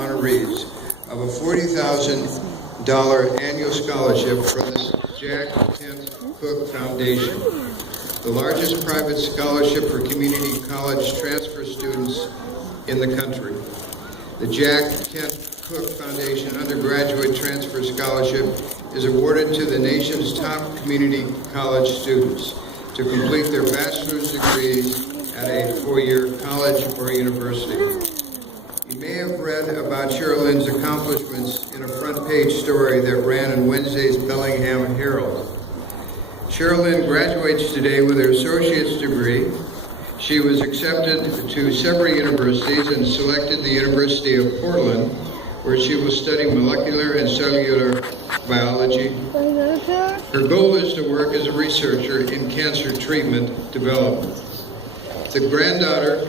honorees of a $40,000 annual scholarship from the Jack Kent Cook Foundation, the largest private scholarship for community college transfer students in the country. The Jack Kent Cook Foundation Undergraduate Transfer Scholarship is awarded to the nation's top community college students to complete their bachelor's degrees at a four-year college or university. You may have read about Sharalyn's accomplishments in a front-page story that ran in Wednesday's Bellingham Herald. Sharalyn graduates today with her associate's degree. She was accepted to several universities and selected the University of Portland, where she will study molecular and cellular biology. Her goal is to work as a researcher in cancer treatment development. The granddaughter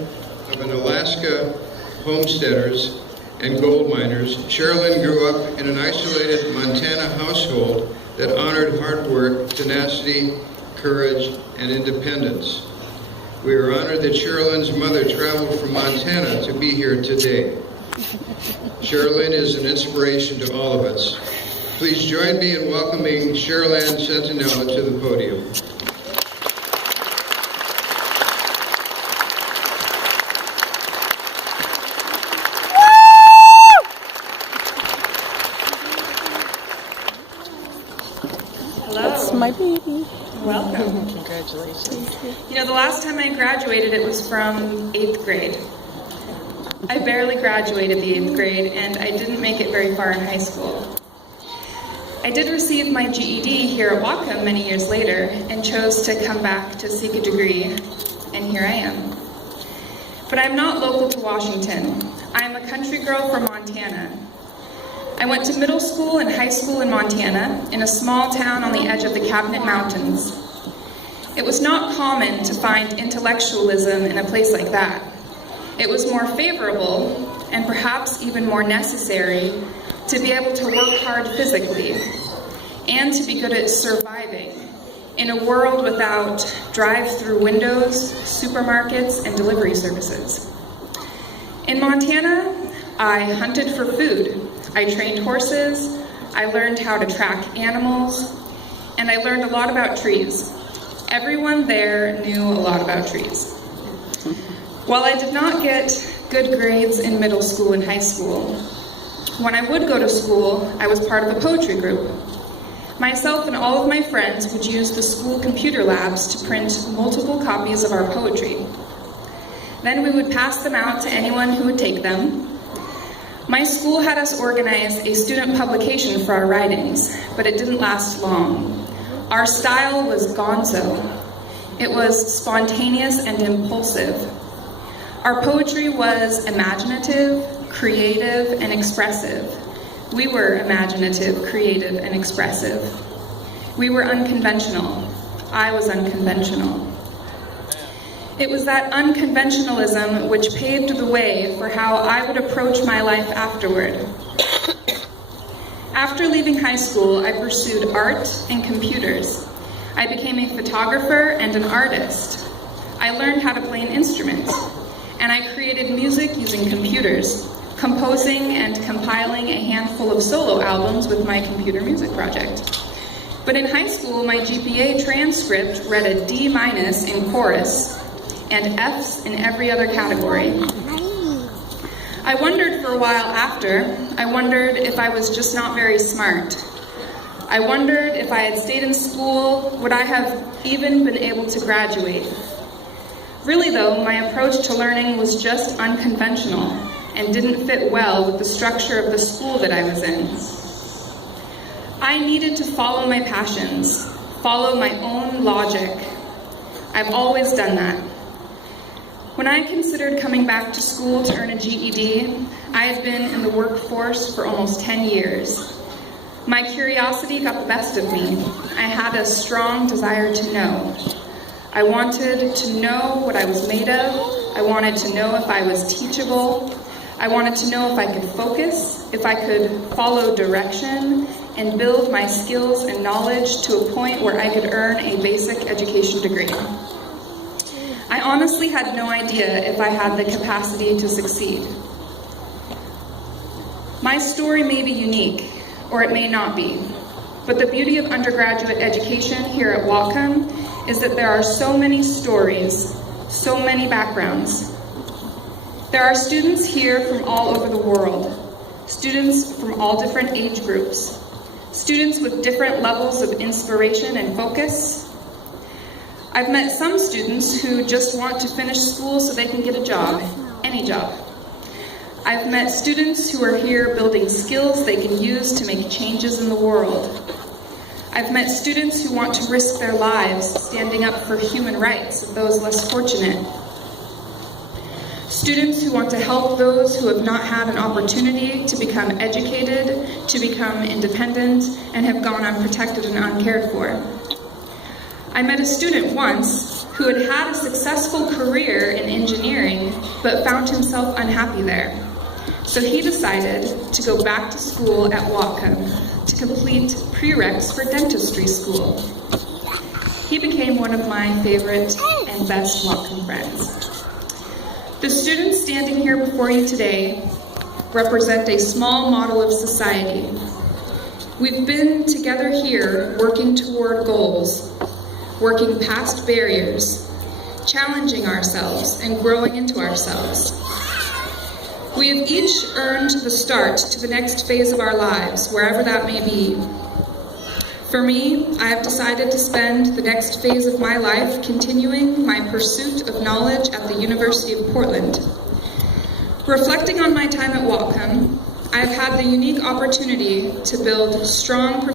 of an Alaska homesteaders and gold miners, Sharalyn grew up in an isolated Montana household that honored hard work, tenacity, courage, and independence. We are honored that Sharalyn's mother traveled from Montana to be here today. Sharalyn is an inspiration to all of us. Please join me in welcoming Sharalyn Sentinella to the podium. That's my baby. Welcome. Congratulations. You know, the last time I graduated, it was from 8th grade. I barely graduated the 8th grade, and I didn't make it very far in high school. I did receive my GED here at Whatcom many years later, and chose to come back to seek a degree, and here I am. But I'm not local to Washington. I'm a country girl from Montana. I went to middle school and high school in Montana, in a small town on the edge of the Cabinet Mountains. It was not common to find intellectualism in a place like that. It was more favorable, and perhaps even more necessary, to be able to work hard physically, and to be good at surviving in a world without drive-through windows, supermarkets, and delivery services. In Montana, I hunted for food. I trained horses, I learned how to track animals, and I learned a lot about trees. Everyone there knew a lot about trees. While I did not get good grades in middle school and high school, when I would go to school, I was part of a poetry group. Myself and all of my friends would use the school computer labs to print multiple copies of our poetry. Then we would pass them out to anyone who would take them. My school had us organize a student publication for our writings, but it didn't last long. Our style was gonzo. It was spontaneous and impulsive. Our poetry was imaginative, creative, and expressive. We were imaginative, creative, and expressive. We were unconventional. I was unconventional. It was that unconventionalism which paved the way for how I would approach my life afterward. After leaving high school, I pursued art and computers. I became a photographer and an artist. I learned how to play an instrument, and I created music using computers, composing and compiling a handful of solo albums with my computer music project. But in high school, my GPA transcript read a D- in chorus, and F's in every other category. I wondered for a while after, I wondered if I was just not very smart. I wondered if I had stayed in school, would I have even been able to graduate? Really though, my approach to learning was just unconventional and didn't fit well with the structure of the school that I was in. I needed to follow my passions, follow my own logic. I've always done that. When I considered coming back to school to earn a GED, I had been in the workforce for almost 10 years. My curiosity got the best of me. I had a strong desire to know. I wanted to know what I was made of. I wanted to know if I was teachable. I wanted to know if I could focus, if I could follow direction, and build my skills and knowledge to a point where I could earn a basic education degree. I honestly had no idea if I had the capacity to succeed. My story may be unique, or it may not be, but the beauty of undergraduate education here at Whatcom is that there are so many stories, so many backgrounds. There are students here from all over the world, students from all different age groups, students with different levels of inspiration and focus. I've met some students who just want to finish school so they can get a job, any job. I've met students who are here building skills they can use to make changes in the world. I've met students who want to risk their lives standing up for human rights of those less fortunate. Students who want to help those who have not had an opportunity to become educated, to become independent, and have gone unprotected and uncared for. I met a student once who had had a successful career in engineering, but found himself unhappy there. So he decided to go back to school at Whatcom to complete prereqs for dentistry school. He became one of my favorite and best Whatcom friends. The students standing here before you today represent a small model of society. We've been together here working toward goals, working past barriers, challenging ourselves and growing into ourselves. We have each earned the start to the next phase of our lives, wherever that may be. For me, I have decided to spend the next phase of my life continuing my pursuit of knowledge at the University of Portland. Reflecting on my time at Whatcom, I have had the unique opportunity to build strong